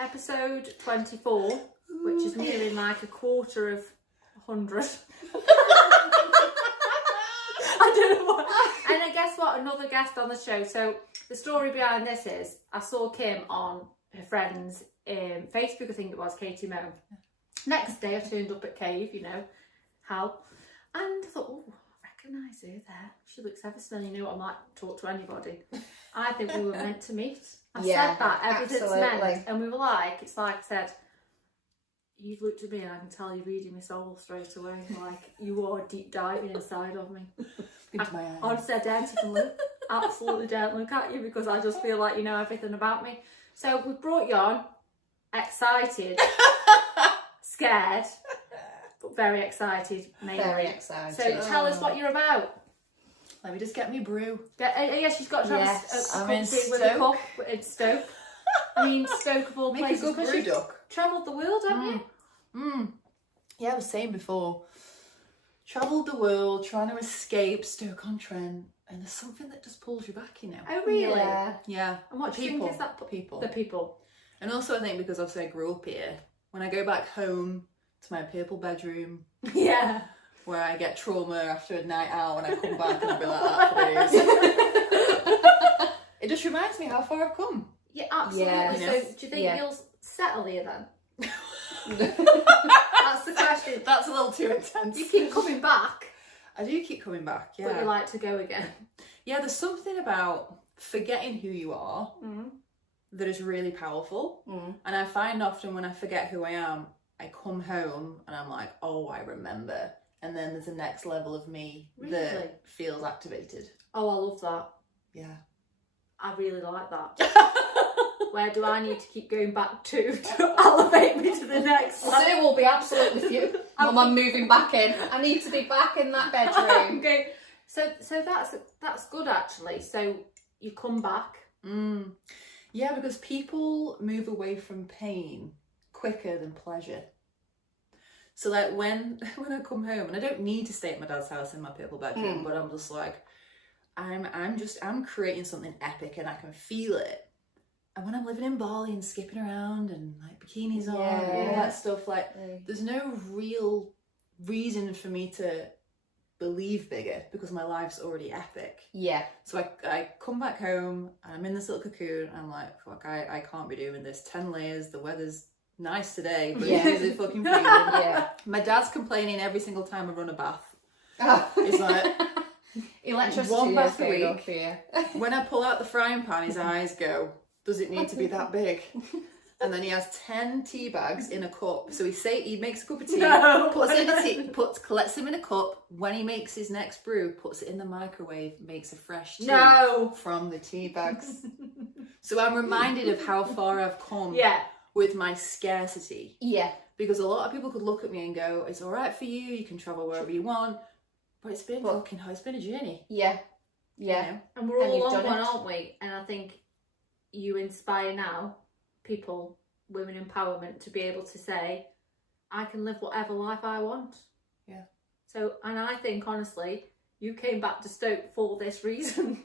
Episode 24, which is nearly like a quarter of 100. I don't know what. And I guess what? Another guest on the show. So the story behind this is I saw Kim on her friend's Facebook, I think it was, Katie Mo. Next day I turned up at Cave, you know, Hal. And I thought, oh, I recognise her there. She looks ever so, you know what, I might talk to anybody. I think we were meant to meet. I said that, everything's meant. And we were like, it's like I said, you've looked at me and I can tell you're reading my soul straight away. Like, you are deep diving inside of me. Into my eyes. Honestly, I don't even look. Absolutely don't look at you because I just feel like you know everything about me. So we've brought you on, excited, scared, but very excited, mainly. Very excited. So tell us what you're about. Let me just get me brew. Yeah, she's got to have a I'm in cup with a cup in Stoke. I mean, Stoke of all Make places. a good brew duck. Travelled the world, haven't you? Yeah, I was saying before, travelled the world trying to escape Stoke-on-Trent, and there's something that just pulls you back, you know. Oh, really? Yeah. And what do you think is that? People. The people. And also I think because obviously I grew up here, when I go back home to my purple bedroom, Yeah. where I get trauma after a night out and I come back and I'll be like that for days. It just reminds me how far I've come. Yeah, absolutely. Yeah. So do you think you'll settle here then? That's the question. That's a little too intense. You keep coming back. I do keep coming back, yeah. But you like to go again. Yeah, there's something about forgetting who you are that is really powerful. And I find often when I forget who I am, I come home and I'm like, oh, I remember. And then there's a next level of me that feels activated. Oh, I love that. Yeah. I really like that. Where do I need to keep going back to elevate me to the next level? Sue will be absolutely furious. Mum, I'm moving back in. I need to be back in that bedroom. Okay. So that's good actually. So you come back. Yeah, because people move away from pain quicker than pleasure. So like when I come home, and I don't need to stay at my dad's house in my purple bedroom, but I'm just like, I'm creating something epic and I can feel it. And when I'm living in Bali and skipping around and like bikinis on and all that stuff, like there's no real reason for me to believe bigger because my life's already epic. Yeah. So I come back home and I'm in this little cocoon and I'm like, fuck, I can't be doing this. 10 layers, the weather's nice today, but it's really fucking freezing. My dad's complaining every single time I run a bath. He's like, electricity one bath a going week. up for you. When I pull out the frying pan, his eyes go, does it need to be that big? And then he has 10 tea bags in a cup. So he makes a cup of tea, collects them in a cup. When he makes his next brew, puts it in the microwave, makes a fresh tea from the tea bags. So I'm reminded of how far I've come with my scarcity. Yeah. Because a lot of people could look at me and go, it's all right for you can travel wherever you want. But it's been it's been a journey. Yeah. Yeah. You know? And we're all on one, aren't we? And I think you inspire now people, women empowerment, to be able to say, I can live whatever life I want. Yeah. So, and I think honestly, you came back to Stoke for this reason.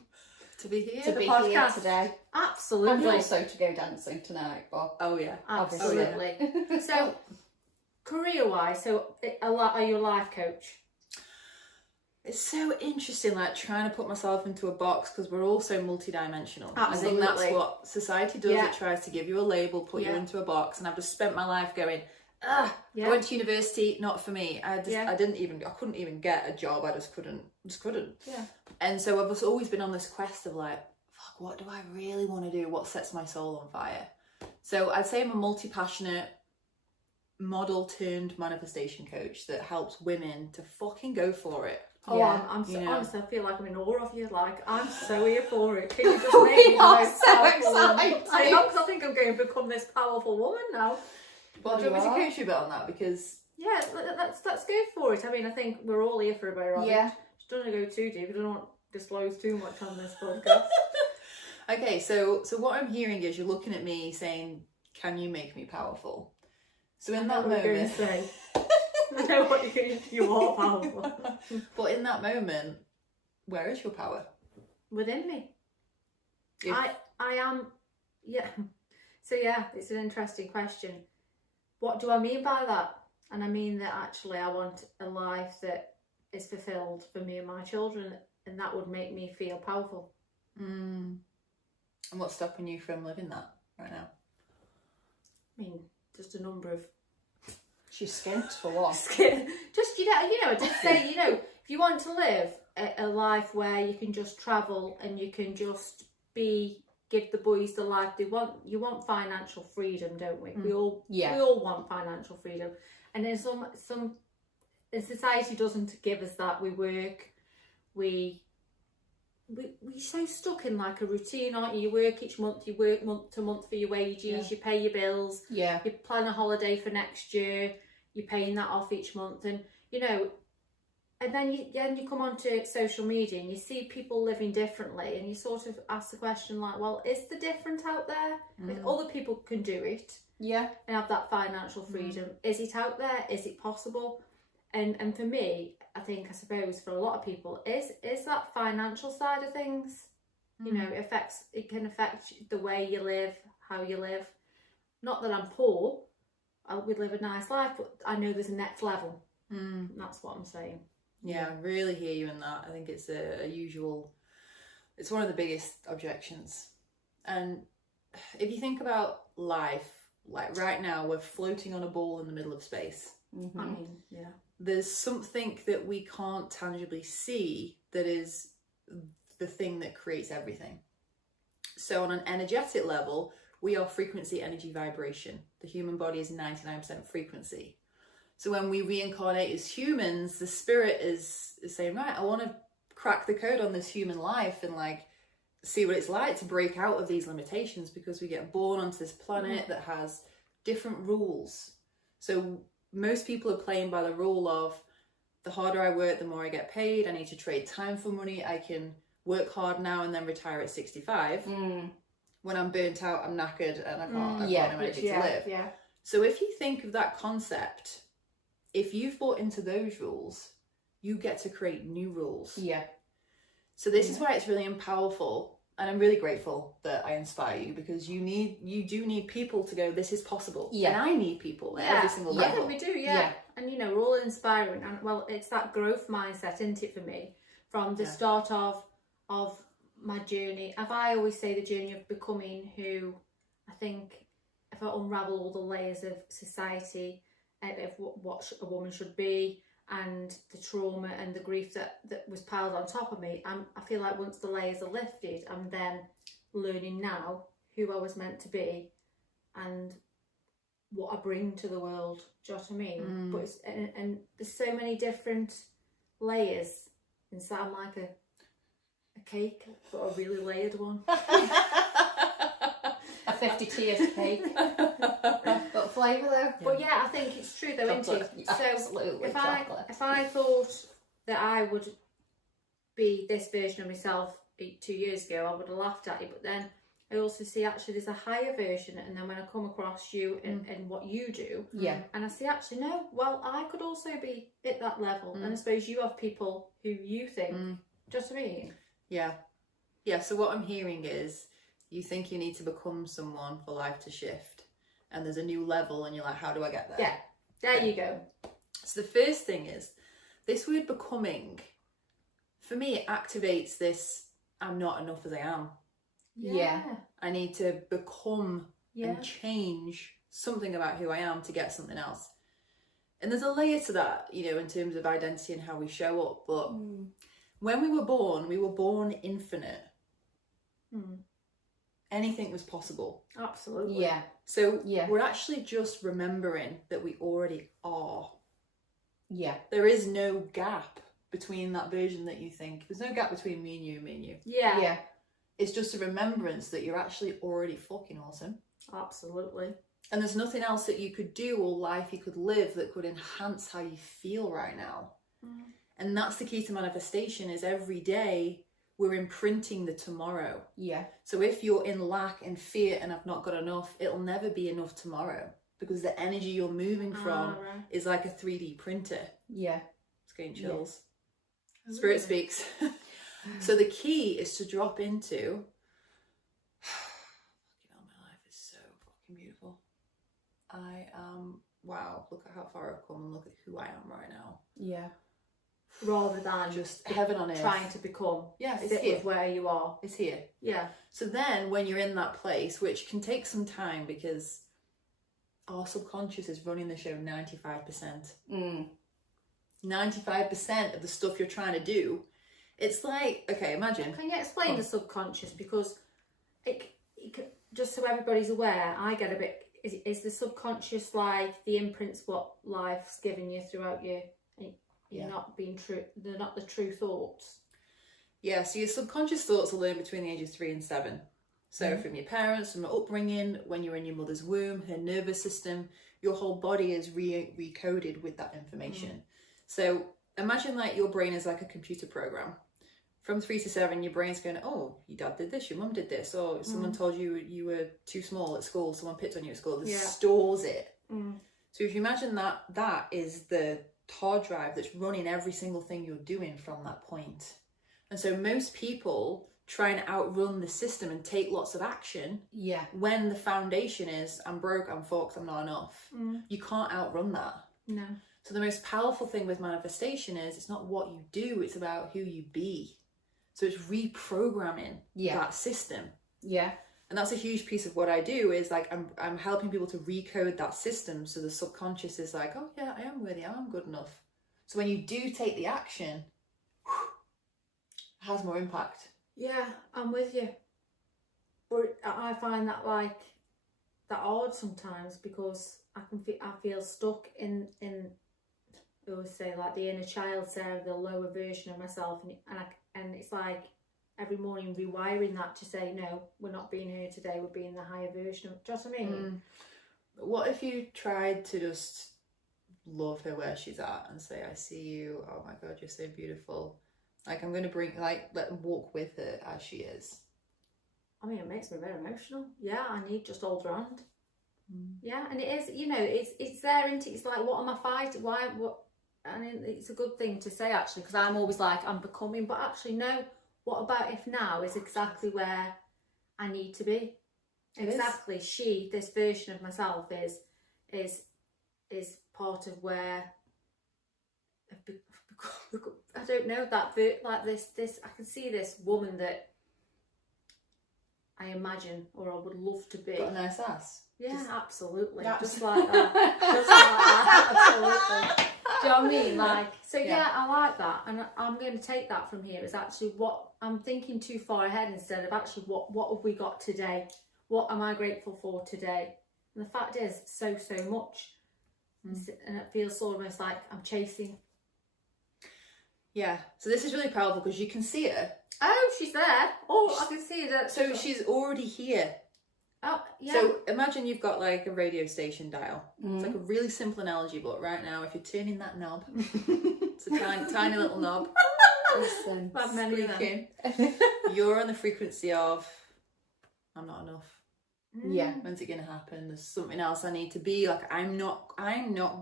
To be here. To be here today. Absolutely. And also to go dancing tonight, but oh yeah. Absolutely. So, career-wise, are you a life coach? It's so interesting, like trying to put myself into a box because we're all so multidimensional. Absolutely. I think that's what society does. It tries to give you a label, put you into a box, and I've just spent my life going, I went to university, not for me. I couldn't even get a job. I just couldn't. Yeah. And so I've just always been on this quest of like, fuck, what do I really want to do? What sets my soul on fire? So I'd say I'm a multi-passionate model turned manifestation coach that helps women to fucking go for it. Oh, yeah. I'm so, honestly, I feel like I'm in awe of you. Like, I'm so here for it. Can you just make me We are the most so powerful woman? excited. I know, because I think I'm going to become this powerful woman now. Well, do you want me to coach you a bit on that? Because yeah, let's go for it. I mean, I think we're all here for a bit of it. Yeah. Just don't want to go too deep. I don't want to disclose too much on this podcast. Okay, so what I'm hearing is you're looking at me saying, can you make me powerful? So in that moment... I know what you're going to say. You are powerful. But in that moment, where is your power? Within me. I am, yeah. So yeah, it's an interesting question. What do I mean by that? And I mean that actually I want a life that is fulfilled for me and my children, and that would make me feel powerful. And what's stopping you from living that right now? I mean, just a number of She's skint for one. just I did say, if you want to live a life where you can just travel and you can just give the boys the life they want. You want financial freedom, don't we? We all want financial freedom, and then some society doesn't give us that. We work, we're so stuck in like a routine, aren't you? You work each month, you work month to month for your wages, you pay your bills, you plan a holiday for next year, you're paying that off each month, and and then you come onto social media and you see people living differently, and you sort of ask the question like, well, is there different out there? If other people can do it, and have that financial freedom, is it out there? Is it possible? And for me, I suppose for a lot of people, is that financial side of things. It can affect the way you live, how you live. Not that I'm poor, I would live a nice life, but I know there's a next level. That's what I'm saying. Yeah, I really hear you in that. I think it's it's one of the biggest objections. And if you think about life, like right now, we're floating on a ball in the middle of space. I mean, yeah. There's something that we can't tangibly see that is the thing that creates everything. So on an energetic level, we are frequency, energy, vibration. The human body is 99% frequency. So when we reincarnate as humans, the spirit is saying, right, I want to crack the code on this human life and like see what it's like to break out of these limitations, because we get born onto this planet that has different rules. So most people are playing by the rule of, the harder I work, the more I get paid. I need to trade time for money. I can work hard now and then retire at 65. When I'm burnt out, I'm knackered and I can't have energy to live. Yeah. So if you think of that concept, if you've bought into those rules, you get to create new rules. Yeah. So this is why it's really powerful. And I'm really grateful that I inspire you, because you do need people to go, this is possible. Yeah. And I need people at every single level. Yeah, we do, yeah. And we're all inspiring, and well, it's that growth mindset, isn't it, for me? From the start of my journey. I always say the journey of becoming who I think, if I unravel all the layers of society, of what a woman should be, and the trauma and the grief that was piled on top of me, I feel like once the layers are lifted, I'm then learning now who I was meant to be and what I bring to the world. Do you know what I mean? But and there's so many different layers inside. I'm like a cake, but a really layered one. A 50 tiers cake. Got flavour though. But yeah, I think it's true though, isn't it? So Absolutely, chocolate. if I thought that I would be this version of myself 2 years ago, I would have laughed at it. But then I also see actually there's a higher version, and then when I come across you and what you do, and I see actually no, well, I could also be at that level. And I suppose you have people who you think, just me. Yeah. So what I'm hearing is, you think you need to become someone for life to shift, and there's a new level, and you're like, how do I get there? Yeah, there you go. So the first thing is, this word becoming, for me, it activates this, I'm not enough as I am. Yeah. I need to become and change something about who I am to get something else. And there's a layer to that, in terms of identity and how we show up. But when we were born infinite. Anything was possible. Absolutely. Yeah. So we're actually just remembering that we already are. Yeah. There is no gap between that version that you think. There's no gap between me and you and me and you. Yeah. Yeah. It's just a remembrance that you're actually already fucking awesome. Absolutely. And there's nothing else that you could do or life you could live that could enhance how you feel right now. And that's the key to manifestation, is every day we're imprinting the tomorrow. Yeah. So if you're in lack and fear and I've not got enough, it'll never be enough tomorrow, because the energy you're moving from is like a 3D printer. Yeah. It's getting chills. Yeah. Spirit speaks. So the key is to drop into, fucking hell, my life is so I am, wow, look at how far I've come and look at who I am right now. Yeah. Rather than Just heaven on earth. trying to become. Yeah, it's sit here. with where you are. It's here. Yeah. So then when you're in that place, which can take some time because our subconscious is running the show 95%. 95% of the stuff you're trying to do. It's like, okay, imagine. Can you explain the subconscious? Because just so everybody's aware, I get a bit, is the subconscious like the imprints what life's given you throughout your, you're not being true, they're not the true thoughts? Yeah, so your subconscious thoughts are learned between the ages 3 and 7. So from your parents, from your upbringing, when you're in your mother's womb, her nervous system, your whole body is recoded with that information. So imagine like your brain is like a computer program. From 3 to 7, your brain's going, oh, your dad did this, your mum did this, or someone told you you were too small at school, someone picked on you at school. It stores it. So if you imagine that is the hard drive that's running every single thing you're doing from that point. And so most people try and outrun the system and take lots of action when the foundation is, I'm broke, I'm fucked, I'm not enough. You can't outrun that. No. So the most powerful thing with manifestation is it's not what you do, it's about who you be. So it's reprogramming that system. Yeah. And that's a huge piece of what I do is like I'm helping people to recode that system so the subconscious is like, oh yeah, I am worthy, I am good enough. So when you do take the action, it has more impact. Yeah, I'm with you. But I find that like that odd sometimes because I feel stuck in I always say like the inner child Sarah, the lower version of myself, and it's like every morning rewiring that to say no, we're not being here today, we're being the higher version of. Do you know what I mean? What if you tried to just love her where she's at and say, I see you, oh my god, you're so beautiful, like I'm going to bring, like, walk with her as she is. I mean, it makes me very emotional. Yeah, I need just hold around. Yeah, and it is, you know, it's there, isn't it? It's like, what am I fighting? Why? What? I mean, it's a good thing to say actually, because I'm always like, I'm becoming, but actually, no. What about if now is exactly where I need to be? Exactly, this version of myself is part of where I've become, I don't know, like this. I can see this woman that I imagine, or I would love to be. Got a nice ass. Yeah, absolutely. Just like that. Just like that. Absolutely. Do you know what I mean? Like, so yeah, I like that, and I'm going to take that from here. Is actually what I'm thinking too far ahead instead of actually what have we got today? What am I grateful for today? And the fact is, so much, and it feels almost like I'm chasing. Yeah. So this is really powerful because you can see her. Oh, she's there. Oh, I can see that. So she's already here. Oh, yeah. So imagine you've got like a radio station dial. It's like a really simple analogy, but right now, if you're turning that knob, it's a tiny little knob. Listen, squeaking. You're on the frequency of, I'm not enough. Yeah. When's it gonna happen? There's something else I need to be. Like I'm not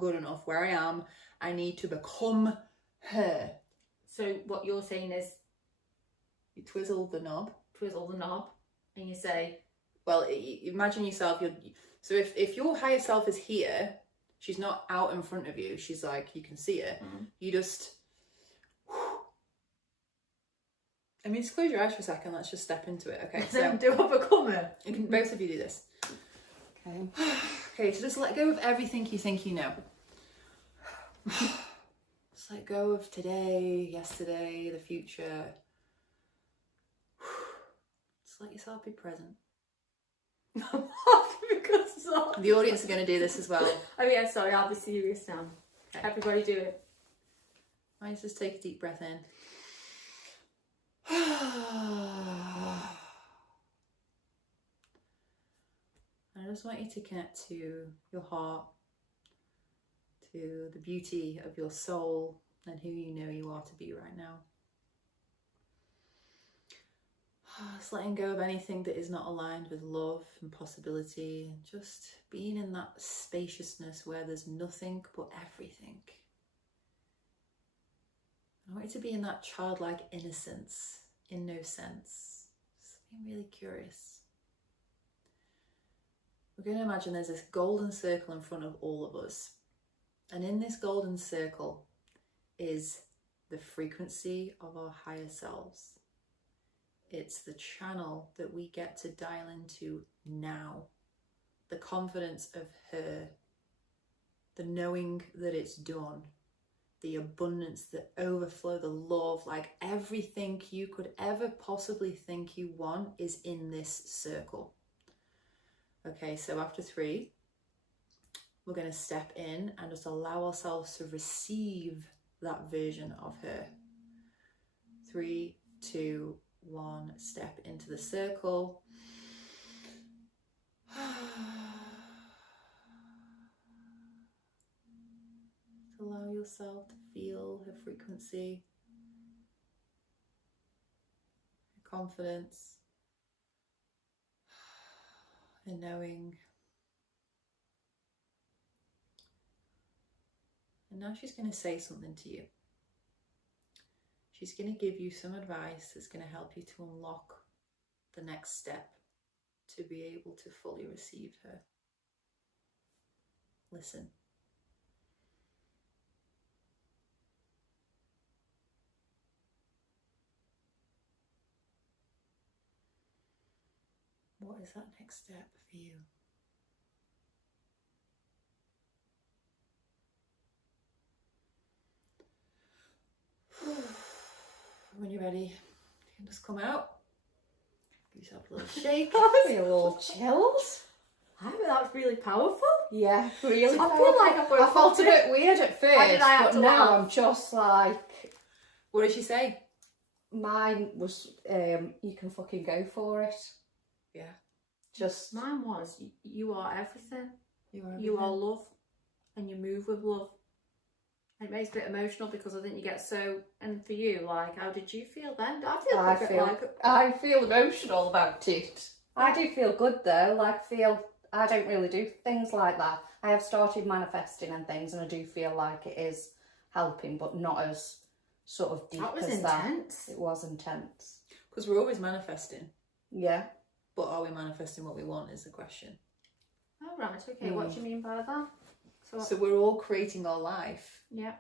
good enough where I am. I need to become her. So what you're saying is, you twizzle the knob, and you say, well, imagine yourself. So if your higher self is here, she's not out in front of you. She's like, you can see her. You just. I mean, just close your eyes for a second. Let's just step into it. Okay. So do I become her? You can both of you do this. Okay. Okay. So just let go of everything you think you know. Just let go of today, yesterday, the future. Just let yourself be present. I'm laughing because the audience are going to do this as well. Oh yeah, sorry, I'll be serious now. Okay. Everybody do it. Right, just take a deep breath in. I just want you to connect to your heart, to the beauty of your soul and who you know you are to be right now. Just letting go of anything that is not aligned with love and possibility, and just being in that spaciousness where there's nothing but everything. I want you to be in that childlike innocence, in no sense, just being really curious. we're going to imagine there's this golden circle in front of all of us. And in this golden circle is the frequency of our higher selves. It's the channel that we get to dial into now. The confidence of her, the knowing that it's done, the abundance, the overflow, the love, like everything you could ever possibly think you want is in this circle. Okay, so after 3, we're going to step in and just allow ourselves to receive that version of her. 3, 2, 1, step into the circle. Allow yourself to feel her frequency, her confidence, her knowing. And now she's going to say something to you. She's going to give you some advice that's going to help you to unlock the next step to be able to fully receive her. Listen. What is that next step for you? When you're ready, you can just come out. Give yourself a little shake. I feel all chills. I think that's really powerful. Yeah, really. I feel like I felt a bit weird at first, have but to now laugh? I'm just like, What did she say? mine was, you can fucking go for it. Yeah. Just, Mine was, you are everything. You You are love, and you move with love. It makes me a bit emotional because I think you get so. And for you, like, how did you feel then? I feel emotional about it. I do feel good though. Like, I don't really do things like that. I have started manifesting and things, and I do feel like it is helping, but not as sort of deep That was as intense. that. It was intense. Because we're always manifesting, Yeah. but are we manifesting what we want is the question. Oh, right, okay. What do you mean by that? So we're all creating our life, yeah.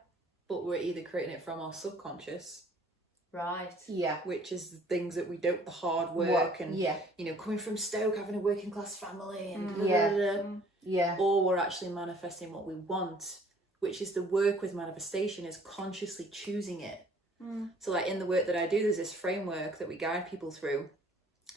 but we're either creating it from our subconscious, Right. Yeah. which is the things that we don't, the hard work and, Yeah. you know, coming from Stoke, having a working class family and Yeah. or we're actually manifesting what we want, which is the work with manifestation is consciously choosing it. So like in the work that I do, there's this framework that we guide people through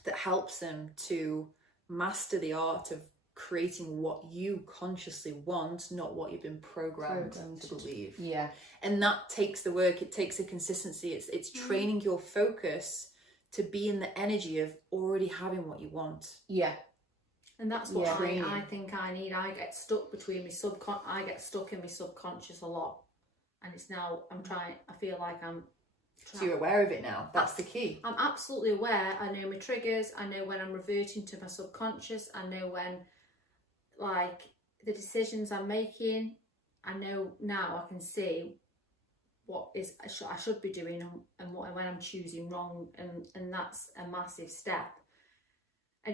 that helps them to master the art of creating what you consciously want, not what you've been programmed to believe. Yeah. And that takes the work, it takes the consistency, it's training your focus to be in the energy of already having what you want. Yeah. And that's what Training. I think I need. I get stuck between my I get stuck in my subconscious a lot. And it's now, I feel like I'm So you're aware of it now. That's the key. I'm absolutely aware. I know my triggers. I know when I'm reverting to my subconscious. I know when, like, the decisions I'm making. I know now. I can see what is I should be doing and what when I'm choosing wrong, and that's a massive step.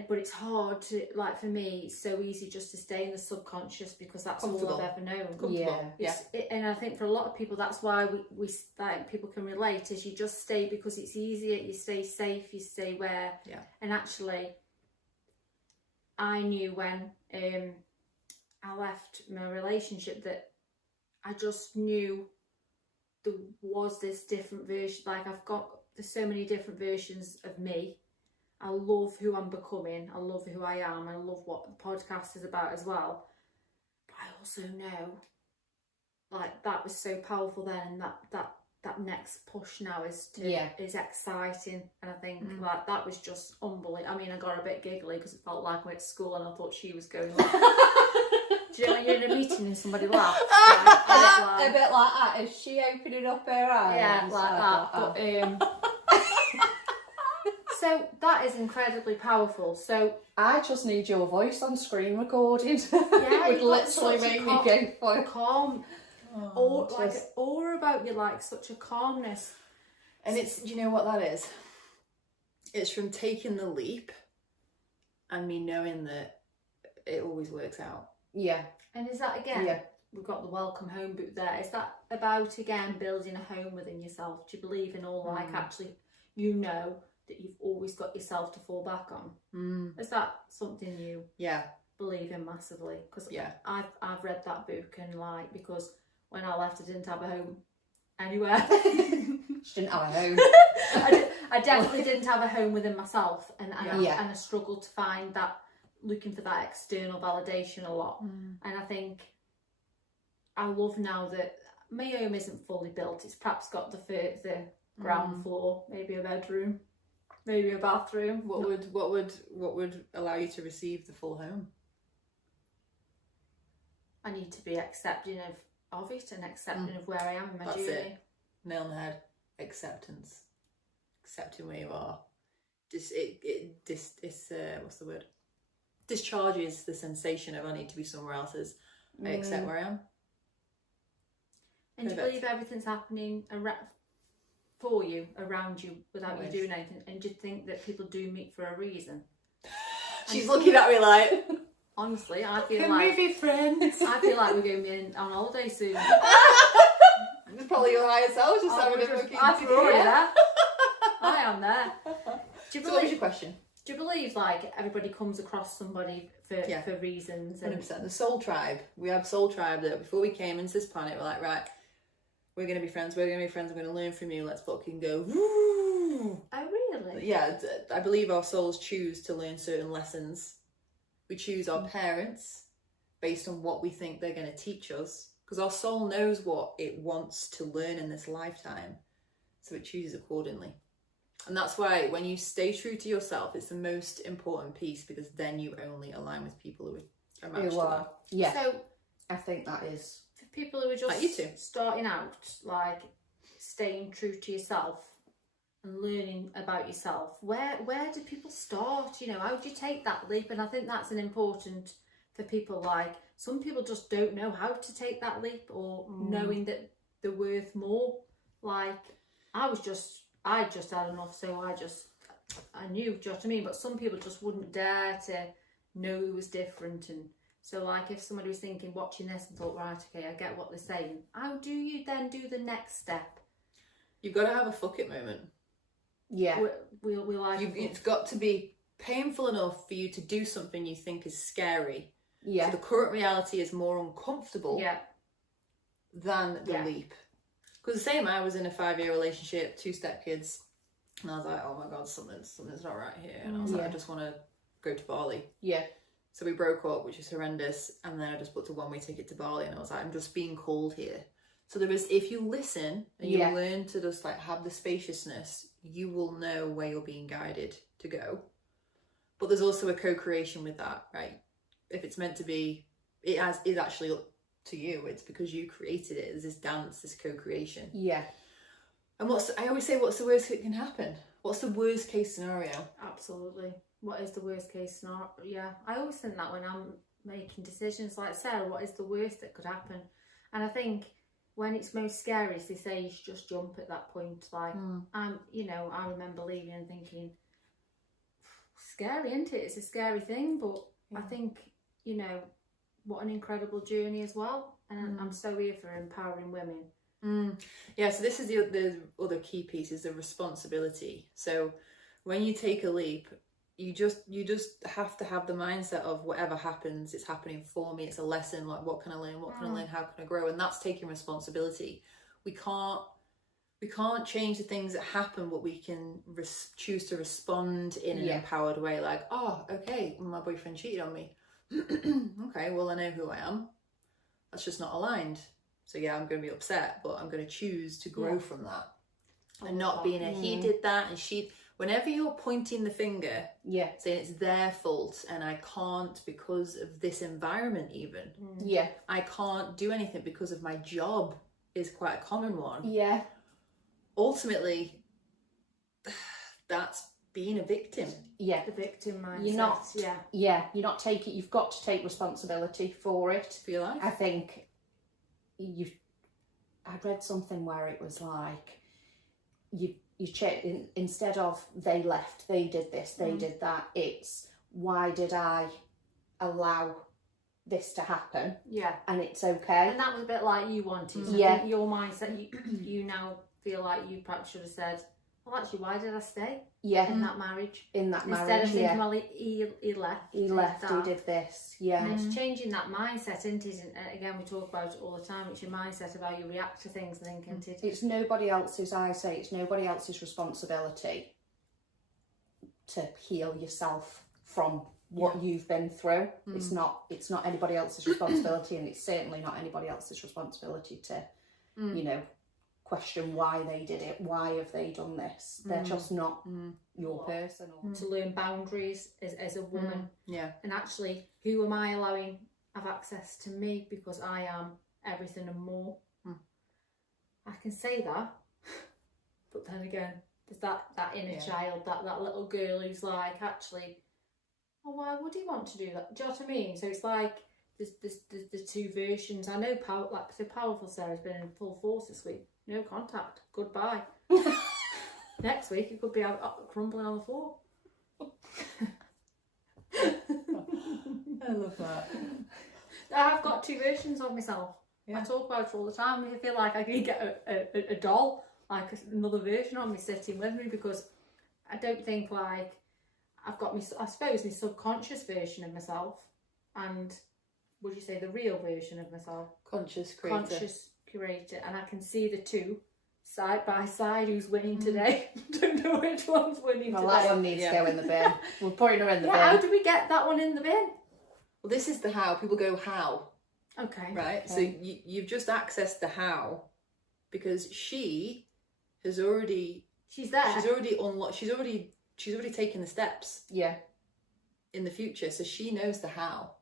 But it's hard to, like, for me, it's so easy just to stay in the subconscious because that's all I've ever known. Yeah. And I think for a lot of people, that's why we like, people can relate, is you just stay because it's easier, you stay safe, you stay where. Yeah. And actually, I knew when I left my relationship that I just knew there was this different version. Like, there's so many different versions of me. I love who I'm becoming. I love who I am. I love what the podcast is about as well. But I also know, like, that was so powerful then, and that next push now is exciting. And I think like that was just unbelievable. I mean, I got a bit giggly because it felt like I went to school and I thought she was going like, do you know when you're in a meeting and somebody laughs? A bit like that. Is she opening up her eyes? Yeah, like that. But so that is incredibly powerful. So I just need your voice on screen recording. yeah, It would literally make me go for calm. Or like an aura about you, like such a calmness. And it's, do you know what that is? It's from taking the leap and me knowing that it always works out. Yeah. And is that again? Yeah. We've got the welcome home book there. Is that about again building a home within yourself? Do you believe in all like actually you know that you've always got yourself to fall back on? Is that something you believe in massively? Because I've read that book and like because when I left I didn't have a home anywhere. She didn't have a home. I definitely didn't have a home within myself, and I struggled to find that, looking for that external validation a lot. And I think I love now that my home isn't fully built. It's perhaps got the ground floor, maybe a bedroom, maybe a bathroom. What would allow you to receive the full home? I need to be accepting of it and accepting of where I am in my journey. It. Nail on the head. Acceptance. Accepting where you are. What's the word? Discharges the sensation of I need to be somewhere else. As I accept where I am. And do you believe everything's happening for you, around you, without you doing anything? And do you think that people do meet for a reason? She's looking at me like... Honestly, I feel Can like... we be friends? I feel like we're going to be on holiday soon. It's probably your higher self just having a fucking... I'm already there. I am there. Do you So what was your question? Do you believe like everybody comes across somebody for reasons? 100%. The soul tribe. We have soul tribe that before we came into this planet, we're like, right, we're going to be friends, we're going to learn from you, let's fucking go. Woo! Oh, really? Yeah, I believe our souls choose to learn certain lessons. We choose our parents based on what we think they're going to teach us, because our soul knows what it wants to learn in this lifetime, so it chooses accordingly. And that's why when you stay true to yourself, it's the most important piece, because then you only align with people who are matched to that. Yeah. So I think that is... For people who are just like you two. Starting out, like staying true to yourself and learning about yourself, where do people start? You know, how do you take that leap? And I think that's an important for people. Like some people just don't know how to take that leap, or knowing that they're worth more. Like I just had enough, so I knew. Do you know what I mean? But some people just wouldn't dare to know it was different. And so like if somebody was watching this and thought, right, okay, I get what they're saying, how do you then do the next step? You've got to have a fuck it moment. Yeah. We like It's got to be painful enough for you to do something you think is scary. Yeah. So the current reality is more uncomfortable than the leap. Because the same, I was in a 5-year relationship, 2 stepkids, and I was like, oh my God, something's not right here. And I was like, I just want to go to Bali. Yeah. So we broke up, which is horrendous. And then I just booked a 1-way ticket to Bali, and I was like, I'm just being called here. So there is, if you listen and you learn to just like have the spaciousness, you will know where you're being guided to go. But there's also a co-creation with that, right? If it's meant to be, is actually up to you. It's because you created it. There's this dance, this co-creation. Yeah. And I always say, what's the worst that can happen? What's the worst case scenario? Absolutely. What is the worst case scenario? Yeah, I always think that when I'm making decisions, like Sarah, what is the worst that could happen? And I think when it's most scary, they say you should just jump at that point. Like, I remember leaving and thinking, scary, isn't it? It's a scary thing, but I think, what an incredible journey as well. And I'm so here for empowering women. Yeah, so this is the other key piece, is the responsibility. So when you take a leap, you just have to have the mindset of whatever happens, it's happening for me. It's a lesson. Like, what can I learn? What can I learn? How can I grow? And that's taking responsibility. We can't change the things that happen, but we can choose to respond in an empowered way. Like, oh, okay, my boyfriend cheated on me. Okay, well, I know who I am. That's just not aligned. So yeah, I'm going to be upset, but I'm going to choose to grow from that. And not being he did that and she... Whenever you're pointing the finger, saying it's their fault and I can't because of this environment even. I can't do anything because of my job is quite a common one. Yeah. Ultimately, that's being a victim. Yeah. The victim mindset. You're not, you're not taking, you've got to take responsibility for it. For your life? I think I read something where it was like, instead of they left, they did this, they did that, it's why did I allow this to happen, Yeah. and it's okay. And that was a bit like you wanted. So Yeah. I think your mindset, you now feel like you perhaps should have said, well, actually, why did I stay Yeah, in that marriage? in that Instead marriage, of thinking, yeah. well, he left. He left, he that. did this, yeah. And it's changing that mindset, isn't it? And again, we talk about it all the time. It's your mindset of how you react to things and thinking, It's nobody else's, I say, it's nobody else's responsibility to heal yourself from what you've been through. It's not anybody else's responsibility, and it's certainly not anybody else's responsibility to, you know, question why they did it, why have they done this. They're just not your person. to learn boundaries as a woman. Yeah. And actually, who am I allowing have access to me, because I am everything and more. I can say that, but then again, there's that inner child, that little girl who's like, actually, well, why would he want to do that? Do you know what I mean? So it's like there's the two versions. I know Powerful Sarah's been in full force this week. No contact. Goodbye. Next week it could be out crumbling on the floor. I love that. I've got two versions of myself. Yeah. I talk about it all the time. I feel like I can get a doll, like another version of me sitting with me, because I don't think like I've got I suppose my subconscious version of myself, and would you say the real version of myself? Conscious creator. And I can see the two side by side. Who's winning today? Don't know which one's winning Well, today. that one needs to go in the bin. We're putting her in the bin. How do we get that one in the bin? Well, this is the how. People go how. Okay. Right? So you've just accessed the how, because she has already... She's there. She's already unlocked... She's already taken the steps. Yeah. In the future. So she knows the how.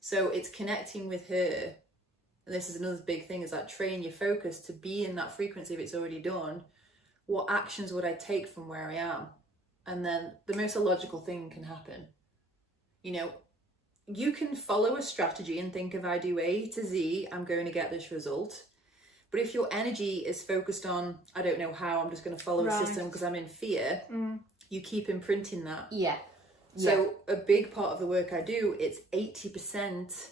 So it's connecting with her. And this is another big thing, is that train your focus to be in that frequency if it's already done. What actions would I take from where I am? And then the most illogical thing can happen. You know, you can follow a strategy and think, if I do A to Z, I'm going to get this result. But if your energy is focused on, I don't know how, I'm just going to follow a system because I'm in fear, you keep imprinting that. Yeah. So a big part of the work I do, it's 80%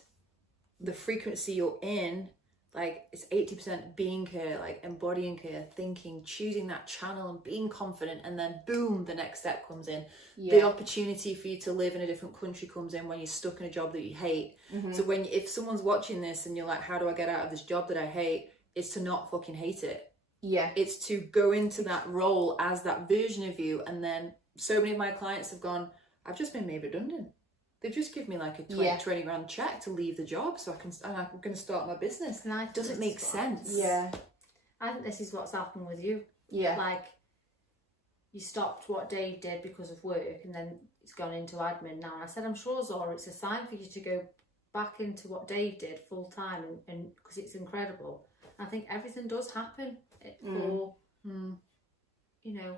the frequency you're in, like it's 80% being here, like embodying here, thinking, choosing that channel and being confident, and then boom, the next step comes in. The opportunity for you to live in a different country comes in when you're stuck in a job that you hate. So if someone's watching this and you're like, how do I get out of this job that I hate? It's to not fucking hate it. Yeah. It's to go into that role as that version of you. And then so many of my clients have gone, I've just been made redundant. They've just given me like a 20 grand check to leave the job so I'm going to start my business. And it doesn't make sense. Yeah. I think this is what's happened with you. Yeah. Like, you stopped what Dave did because of work, and then it's gone into admin now. And I said, I'm sure, Zora, it's a sign for you to go back into what Dave did full time, and because it's incredible. I think everything does happen for, you know.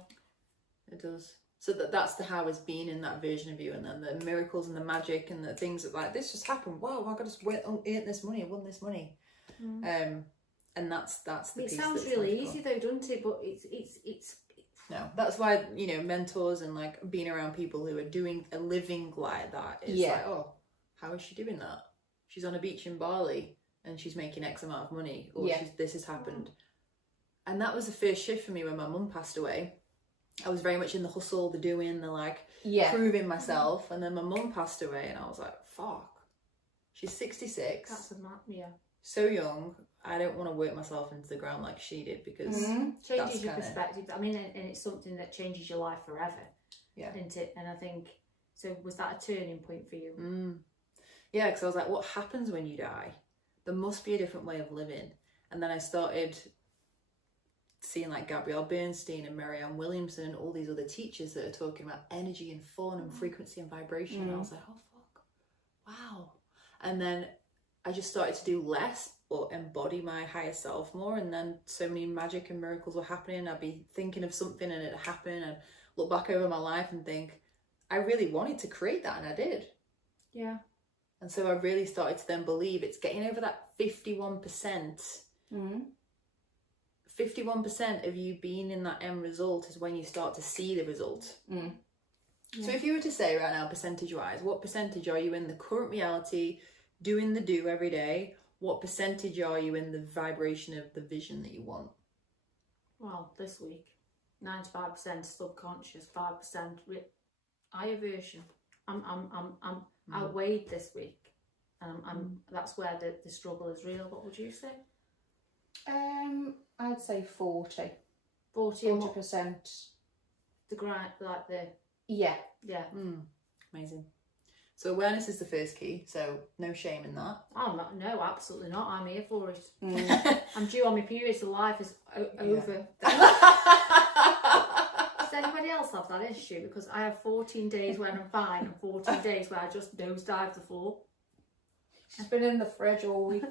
It does. So that's the how has been in that version of you, and then the miracles and the magic and the things that like this just happened. Wow, I got to earn this money. I won this money. And that's the It piece. sounds that's really logical. easy though, doesn't it? But it's no. That's why, you know, mentors and like being around people who are doing a living like that is like, oh, how is she doing that? She's on a beach in Bali and she's making X amount of money, or this has happened. And that was the first shift for me when my mum passed away. I was very much in the hustle, the doing, the like proving myself. And then my mum passed away and I was like, fuck. She's 66. that's So young. I don't want to work myself into the ground like she did, because changes your perspective. I mean, and it's something that changes your life forever. Yeah. Isn't it? And I think, so was that a turning point for you? Yeah, because I was like, what happens when you die? There must be a different way of living. And then I started seeing like Gabrielle Bernstein and Marianne Williamson and all these other teachers that are talking about energy and fun and frequency and vibration. And I was like, oh fuck, wow. And then I just started to do less, but embody my higher self more. And then so many magic and miracles were happening. I'd be thinking of something and it'd happen, and look back over my life and think, I really wanted to create that, and I did. Yeah. And so I really started to then believe it's getting over that 51%. 51% of you being in that end result is when you start to see the result. So if you were to say right now, percentage-wise, what percentage are you in the current reality, doing the do every day? What percentage are you in the vibration of the vision that you want? Well, this week, 95% subconscious, 5% higher version. I'm outweighed this week, and that's where the struggle is real. What would you say? I'd say 40. 40%. The grind, like the Yeah. Amazing. So awareness is the first key, so no shame in that. Oh no, absolutely not. I'm here for it. I'm due on my period, so life is over. Does anybody else have that issue? Because I have 14 days when I'm fine and 14 days where I just nosedive the floor. She's been in the fridge all week.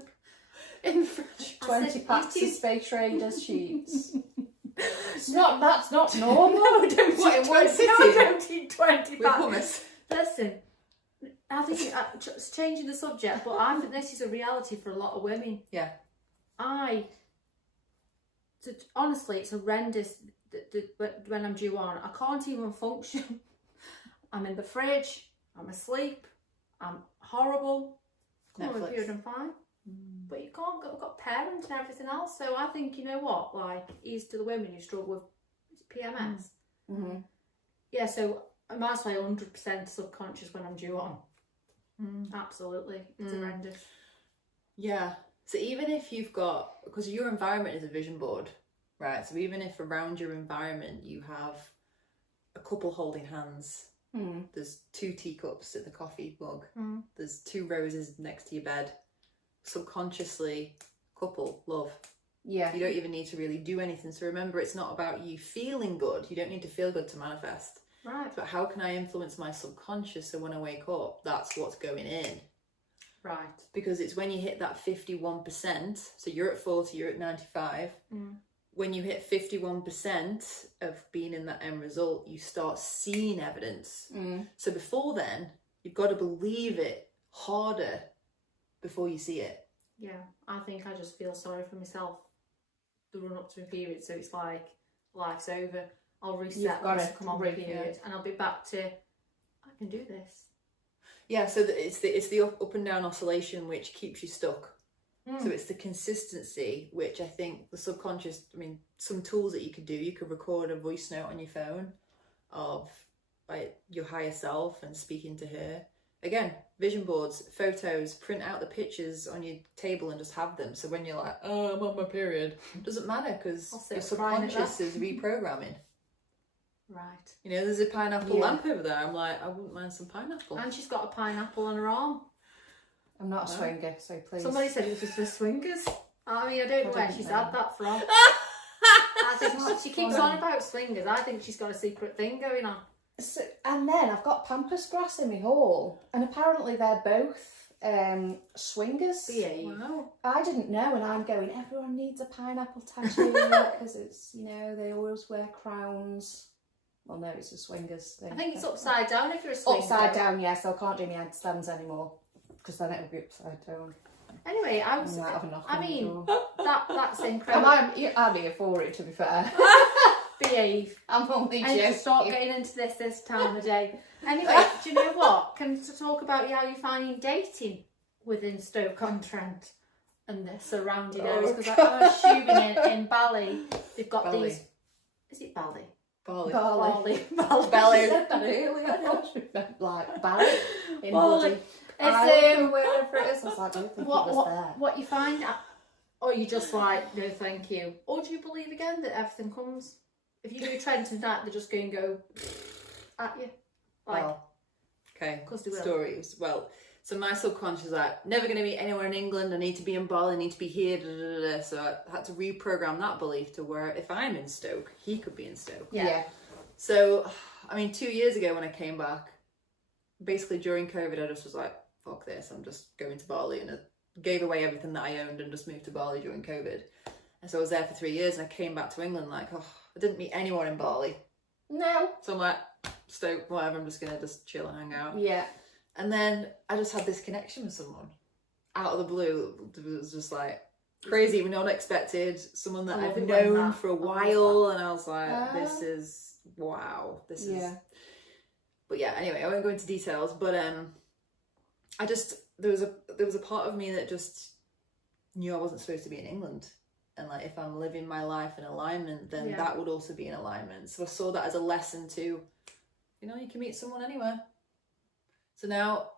In the fridge. 20 packs of Space Raiders sheets. That's not normal. No, don't eat 20 With packs. hummus. Listen, I think it's changing the subject, but I think this is a reality for a lot of women. Yeah. Honestly, it's horrendous when I'm due on. I can't even function. I'm in the fridge, I'm asleep, I'm horrible. Come on, period, I'm fine. But you can't go, I've got parents and everything else. So I think, you know what, like, ease to the women who struggle with PMS. Yeah, so I might say 100% subconscious when I'm due on. Absolutely. It's horrendous. Yeah. So even if you've got, because your environment is a vision board, right? So even if around your environment you have a couple holding hands, there's 2 teacups in the coffee mug, there's 2 roses next to your bed, subconsciously, couple, love. Yeah. You don't even need to really do anything. So remember, it's not about you feeling good. You don't need to feel good to manifest. Right. But how can I influence my subconscious so when I wake up, that's what's going in? Right. Because it's when you hit that 51%, so you're at 40, you're at 95. When you hit 51% of being in that end result, you start seeing evidence. So before then, you've got to believe it harder before you see it. Yeah, I think I just feel sorry for myself the run up to my period. So it's like life's over. I'll reset once I come on my period, and I'll be back to I can do this. Yeah, so it's the up and down oscillation which keeps you stuck. So it's the consistency which I think the subconscious. I mean, some tools that you could do. You could record a voice note on your phone of like your higher self and speaking to her. Again, vision boards, photos, print out the pictures on your table and just have them. So when you're like, oh, I'm on my period, it doesn't matter because your subconscious is reprogramming. Right. You know, there's a pineapple lamp over there. I'm like, I wouldn't mind some pineapple. And she's got a pineapple on her arm. I'm not a swinger, so please. Somebody said it was for swingers. I mean, I don't know where she's had that from. I think she keeps on about swingers. I think she's got a secret thing going on. So, and then I've got pampas grass in my hall, and apparently they're both swingers. Wow. I didn't know, and I'm going, everyone needs a pineapple tattoo because it's, you know, they always wear crowns. Well, no, it's a swingers thing. I think it's upside down if you're a swinger. Upside down, yes. So I can't do my handstands anymore because then it would be upside down. Anyway, that's incredible. I'm here for it, to be fair. Behave. I'm only and joking. Start getting into this time of day. Anyway, do you know what? Can we talk about how you're finding dating within Stoke-on-Trent and the surrounding areas? Because I'm assuming in Bali they've got these. Is it Bali? Bali. Bali. Bali. She said that earlier. I thought she meant like Bali in Bali. It's wherever it is. I was like, I don't think it was there. What you find, or you just like, no, thank you, or do you believe again that everything comes? If you do Trent and that, they're just going to go at you. Like, well, okay. Of course they will. Stories. Well, so my subconscious is like, never going to meet anyone in England. I need to be in Bali. I need to be here. Da, da, da, da. So I had to reprogram that belief to where if I'm in Stoke, he could be in Stoke. Yeah. So, I mean, 2 years ago when I came back, basically during COVID, I just was like, fuck this. I'm just going to Bali, and I gave away everything that I owned and just moved to Bali during COVID. And so I was there for 3 years, and I came back to England like, oh, I didn't meet anyone in Bali. No. So I'm like, Stoke, whatever, I'm just going to just chill and hang out. Yeah. And then I just had this connection with someone out of the blue. It was just like crazy, not expected. Someone that I've known for a while, and I was like, this is, wow. This is... But yeah, anyway, I won't go into details, but I just, there was a part of me that just knew I wasn't supposed to be in England. And like, if I'm living my life in alignment, then that would also be in alignment. So I saw that as a lesson to, you know, you can meet someone anywhere. So now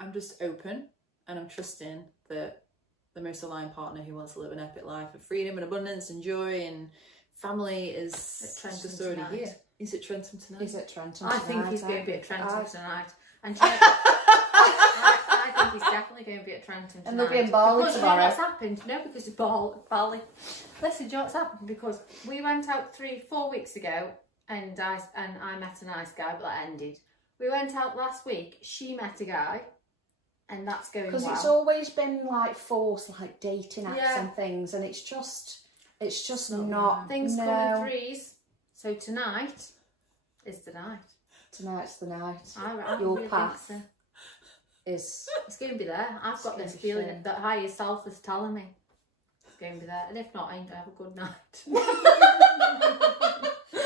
I'm just open and I'm trusting that the most aligned partner who wants to live an epic life of freedom and abundance and joy and family is just already here. Is it Trentham tonight? Is it Trentham I tonight? think he's going to be at Trentham tonight. And I think he's definitely going to be at Trentham tonight. And they'll be in Bali because tomorrow. You know what's happened? No, because of Bali. Listen, do you know what's happened? Because we went out 3-4 weeks ago and I met a nice guy, but that ended. We went out last week, she met a guy, and that's going well. Because it's always been like forced, like dating apps and things, and it's just not. Things come in threes. So tonight is the night. Tonight's the night. Your really path is. It's going to be there. I've got this feeling that higher self is telling me it's going to be there, and if not, I ain't gonna have a good night.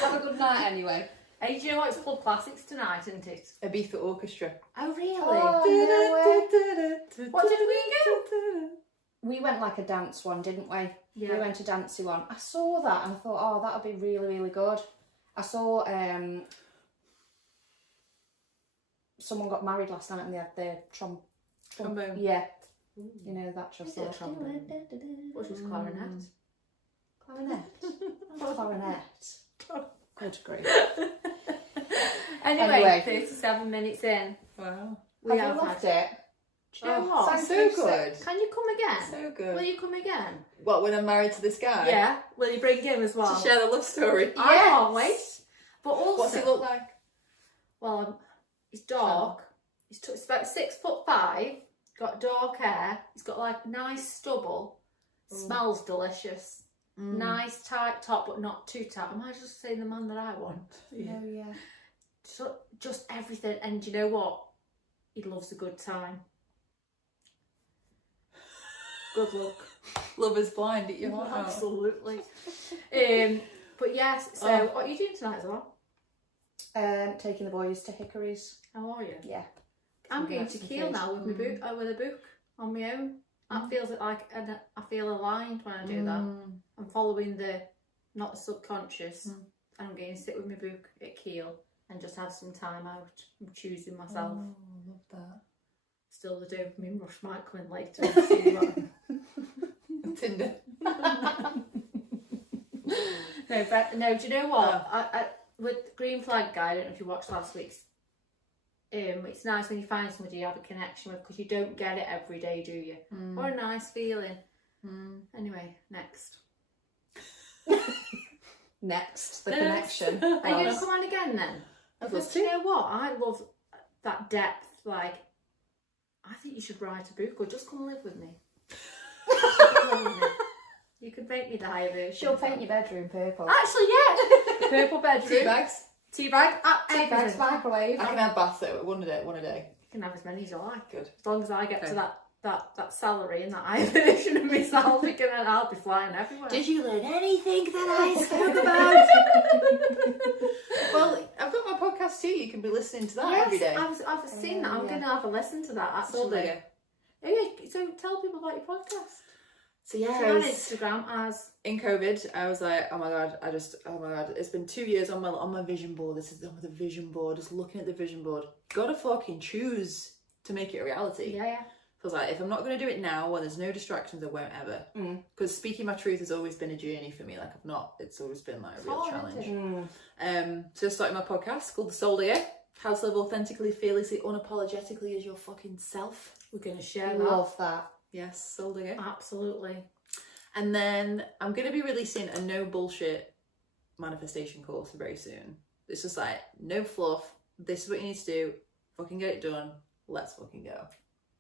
Have a good night anyway. Hey, do you know what? It's Club Classics tonight, isn't it? Ibiza Orchestra. Oh, really? Oh, no way. What did we go? We went like a dance one, didn't we? Yeah. We went a dancey one. I saw that and I thought, oh, that would be really, really good. I saw someone got married last night and they had their trombone. Yeah. You know that just like trombone. Which was clarinet. Clarinet. Clarinet. Good grief. Anyway, 37 minutes in. Wow. We have you left it? Do you know what? So good. Can you come again? So good. Will you come again? What, when I'm married to this guy? Yeah. Will you bring him as well? To share the love story. I can't wait. But also, what's he look like? Well, he's dark. He's about 6'5". Got dark hair. He's got like nice stubble. Smells delicious. Nice tight top, but not too tight. Am I just saying the man that I want? Yeah. Oh yeah. So just everything, and you know what? He loves a good time. Good luck. Love is blind at your heart. Absolutely. But yes. So what are you doing tonight as well? Taking the boys to Hickories. How are you? Yeah. I'm going to Kiel now with my book, with a book on my own. That feels like, and I feel aligned when I do that. I'm following the not subconscious. And I'm going to sit with my book at Kiel and just have some time out. I'm choosing myself. Oh, I love that. Still the dopamine rush might come in later. I'll see what. Tinder. No, do you know what? I with Green Flag Guy, I don't know if you watched last week's. It's nice when you find somebody you have a connection with because you don't get it every day, do you? What a nice feeling. Anyway, next. Next, the connection. Are you going to come on again then? Because you know what? I love that depth. Like, I think you should write a book or just come live with me. You could make me the higher version. She'll paint your bedroom purple. Actually, yeah. Purple bedroom. Tea bags. Tea bag. Tea bags, microwave. I can have bath though, one a day. You can have as many as you like. Good. As long as I get to that salary and that higher version of myself, I'll be flying everywhere. Did you learn anything that I spoke about? Well, I've got my podcast too. You can be listening to that every day. I've seen that. I'm going to have a listen to that actually. So tell people about your podcast. So yeah, so on Instagram as in COVID, I was like, oh my god, it's been 2 years on my vision board. This is the vision board, just looking at the vision board. Gotta fucking choose to make it a reality. Yeah. So I was like, if I'm not going to do it now, when there's no distractions, I won't ever. Because speaking my truth has always been a journey for me. Like it's always been like a real challenge. So I started my podcast called The Soul Digger. How to live authentically, fearlessly, unapologetically as your fucking self. We're going to share Love that. Yes, Soul Digger. Absolutely. And then I'm going to be releasing a no bullshit manifestation course very soon. It's just like, no fluff. This is what you need to do. Fucking get it done. Let's fucking go.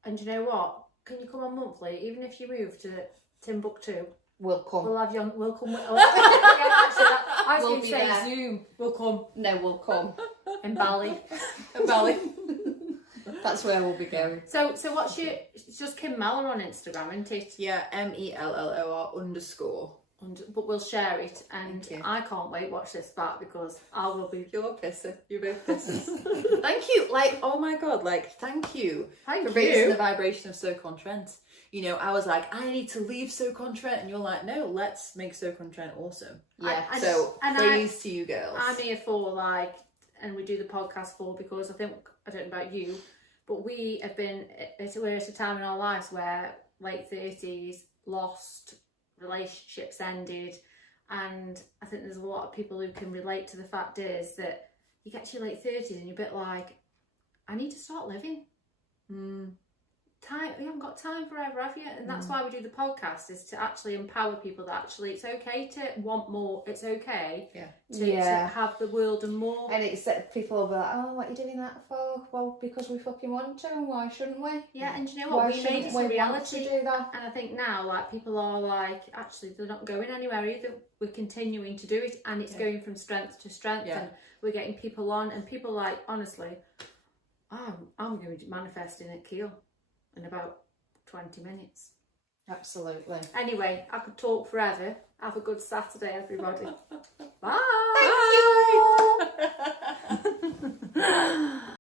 And you know what? Can you come on monthly? Even if you move to Timbuktu, we'll come. We'll come. I was going to say there. Zoom. We'll come. No, we'll come. In Bali. That's where we'll be going. So what's it's just Kim Mellor on Instagram, isn't it? Yeah, MELLOR _ but we'll share it, and Thank you. I can't wait. Watch this back because I will be. You're a pisser. You're both pissers. Thank you. Like, oh my God, like, thank you Thank for raising you. the vibration of SoCon-Trent. You know, I was like, I need to leave SoCon-Trent, and you're like, no, let's make SoCon-Trent awesome. Yeah. So and praise to you girls. I'm here for like, and we do the podcast for because I think, I don't know about you, but we have been, we're at a time in our lives where late 30s, lost, relationships ended, and I think there's a lot of people who can relate to the fact is that you get to your late 30s and you're a bit like, I need to start living. Time, you haven't got time forever, have you? And that's why we do the podcast, is to actually empower people that actually it's okay to want more. It's okay to have the world and more. And it's that people will be like, oh, what are you doing that for? Well, because we fucking want to, and why shouldn't we? Yeah, and you know what? Why We made it shouldn't a we want reality. to do that? And I think now, like, people are like, actually, they're not going anywhere either. We're continuing to do it, and it's going from strength to strength, and we're getting people on, and people like, honestly, I'm going to be manifesting at Kiel in about 20 minutes. Absolutely. Anyway, I could talk forever. Have a good Saturday, everybody. Bye. Thank you.